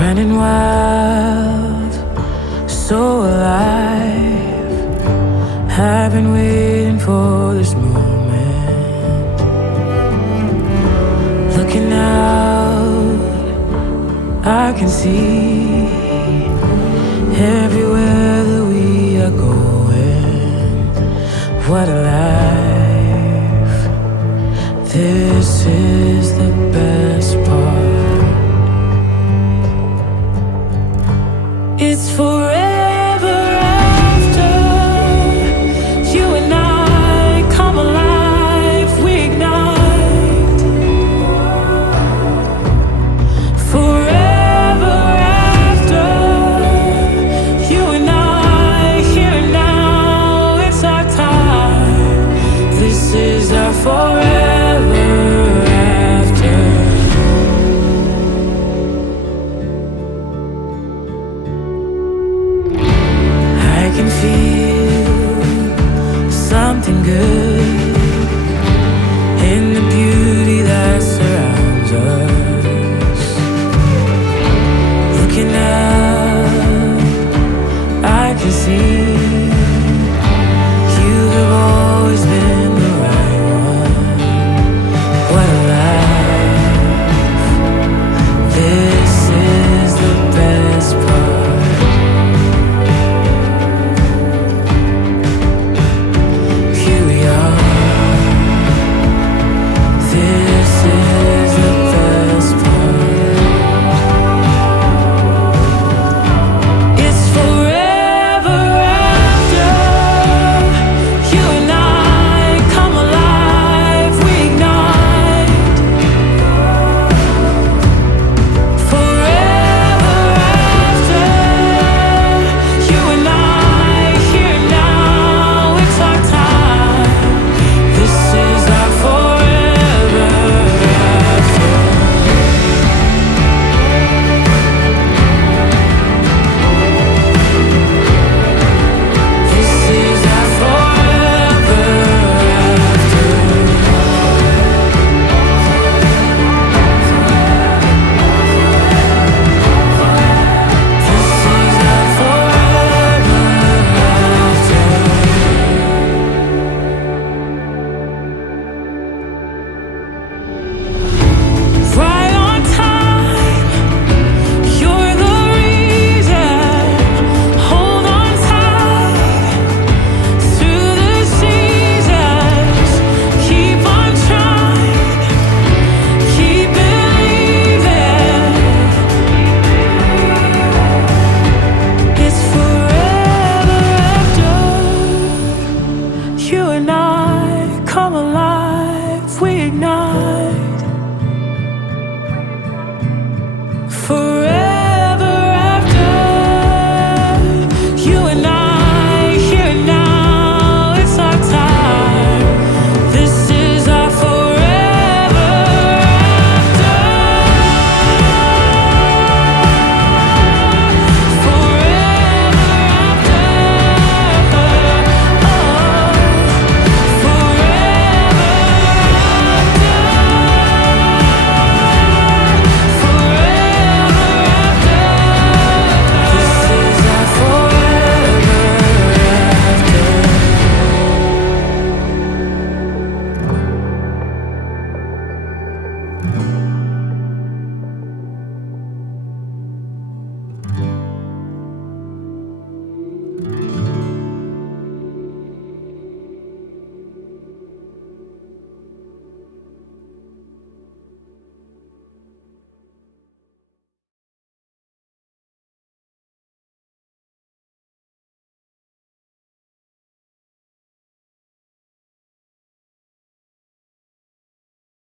running wild, so alive. I've been waiting for this moment. Looking out, I can see everywhere that we are going. What a life. This is the best part. It's forever after you and I come alive, we ignite. Forever after you and I, here and now, it's our time. This is our forever. I can feel something good in the beauty that surrounds us. Looking up, I can see